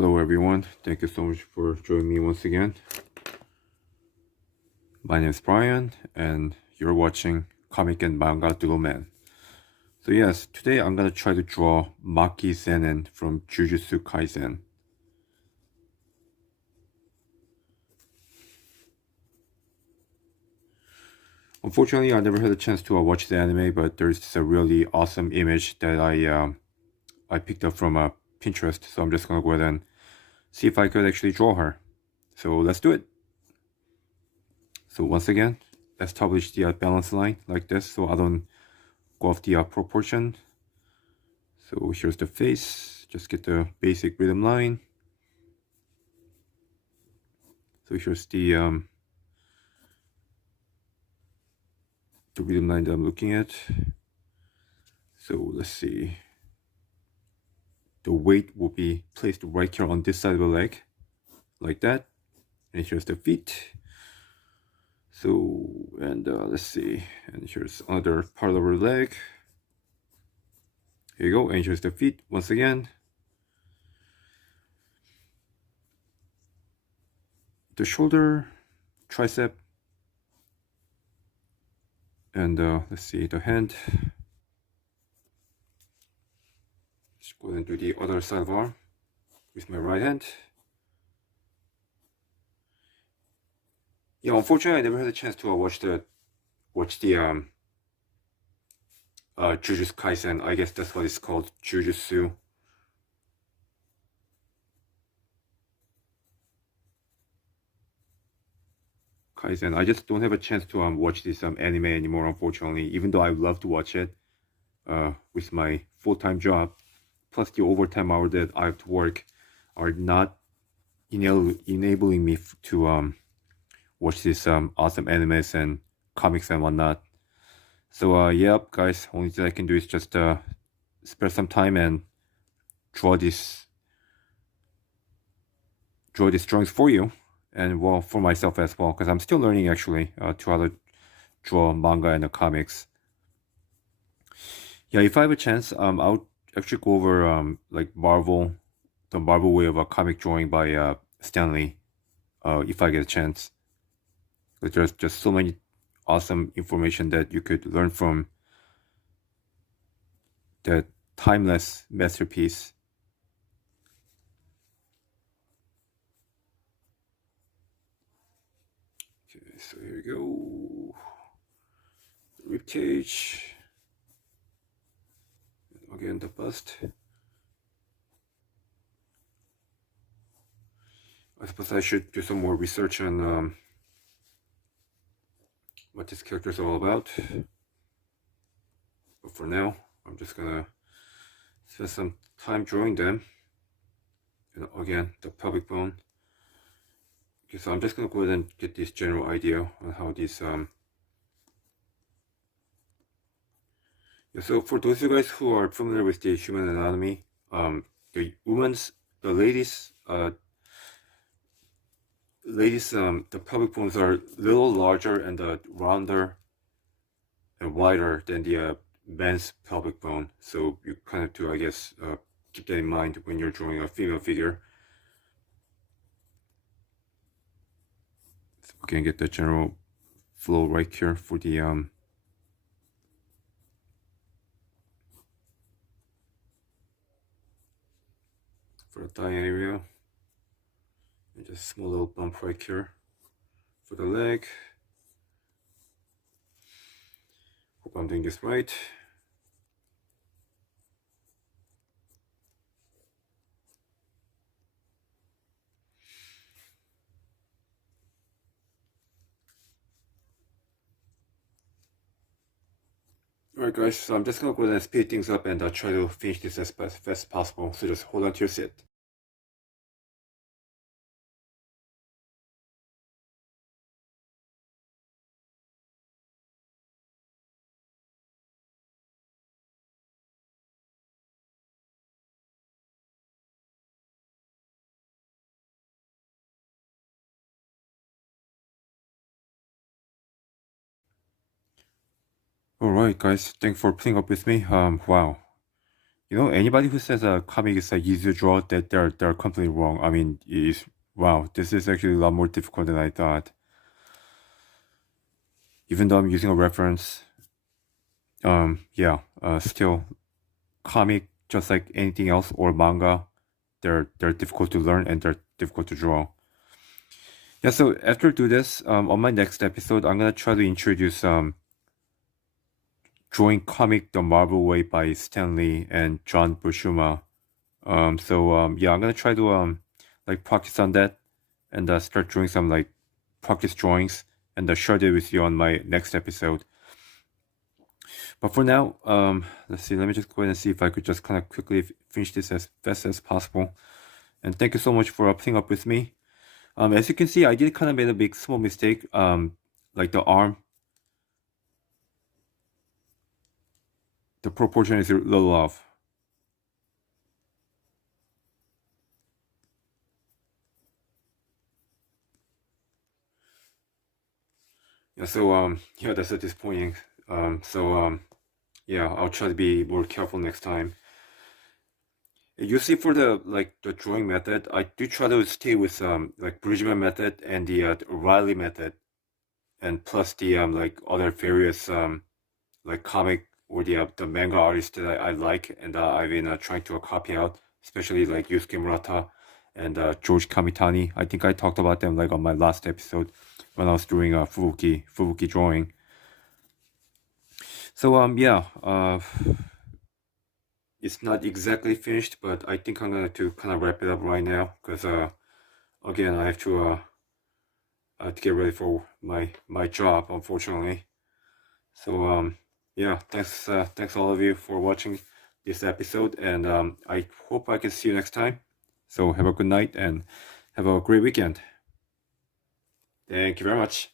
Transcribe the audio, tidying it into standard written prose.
Hello everyone, thank you so much for joining me once again. My name is Brian and you're watching Comic and Manga Doodle Man. So yes, today I'm gonna try to draw Maki zenin from Jujutsu Kaisen. Unfortunately, I never had a chance to watch the anime, but there's this a really awesome image that I picked up from Pinterest, so I'm just gonna go ahead and see if I could actually draw her. So let's do it. So once again, establish the balance line like this so I don't go off the proportion. So here's the face, just get the basic rhythm line. So here's the rhythm line that I'm looking at. So let's see. The weight will be placed right here on this side of the leg, like that. And here's the feet. So, and let's see. And here's another part of our leg. Here you go. And here's the feet once again. The shoulder, tricep, and let's see, the hand. Let's go ahead and do the other side of arm with my right hand. Yeah, unfortunately, I never had a chance to watch the Jujutsu Kaisen. I guess that's what it's called, Jujutsu. Kaisen. I just don't have a chance to watch this anime anymore, unfortunately. Even though I love to watch it, with my full-time job, plus the overtime hour that I have to work, are not enabling me to watch these awesome animes and comics and whatnot. So yep, guys, only thing I can do is just spare some time and draw these drawings for you, and well, for myself as well, because I'm still learning actually to how to draw manga and the comics. Yeah, if I have a chance, I'll actually go over like the Marvel way of a comic drawing by Stan Lee, if I get a chance. But there's just so many awesome information that you could learn from that timeless masterpiece. Okay, so here we go. Rib cage. Again, the bust. I suppose I should do some more research on what this character is all about. But for now, I'm just gonna spend some time drawing them. And again, the pelvic bone. Okay, so I'm just gonna go ahead and get this general idea on how these yeah, so for those of you guys who are familiar with the human anatomy, the ladies, the pelvic bones are a little larger and rounder and wider than the men's pelvic bone. So you kind of do, I guess, keep that in mind when you're drawing a female figure. So we can get the general flow right here for the thigh area, and just a small little bump right here for the leg. Hope I'm doing this right. Alright guys, so I'm just gonna go ahead and speed things up and try to finish this as fast as possible, so just hold on to your seat. Alright guys, thanks for putting up with me. Wow, Anybody who says a comic is like easy to draw, that they're completely wrong. I mean, wow, this is actually a lot more difficult than I thought. Even though I'm using a reference, still, comic, just like anything else or manga, they're difficult to learn and they're difficult to draw. Yeah, so after I do this, on my next episode, I'm gonna try to introduce drawing comic the Marvel Way by Stan Lee and John Buscema. I'm gonna try to like practice on that and start doing some like practice drawings and share it with you on my next episode. But for now, let's see. Let me just go ahead and see if I could just kind of quickly finish this as fast as possible. And thank you so much for putting up with me. As you can see, I did kind of made a big small mistake. Like the arm, the proportion is a little off. Yeah, so yeah, that's disappointing. Yeah, I'll try to be more careful next time. You see, for the drawing method, I do try to stay with like bridgman method and the Riley method, and plus the like other various like comic or the manga artists that I like, and I've been trying to copy out, especially like Yusuke Murata and George Kamitani. I think I talked about them like on my last episode when I was doing a Fubuki drawing. So it's not exactly finished, but I think I'm gonna to kind of wrap it up right now because again I have to get ready for my job, unfortunately. So yeah, thanks all of you for watching this episode, and I hope I can see you next time. So have a good night and have a great weekend. Thank you very much.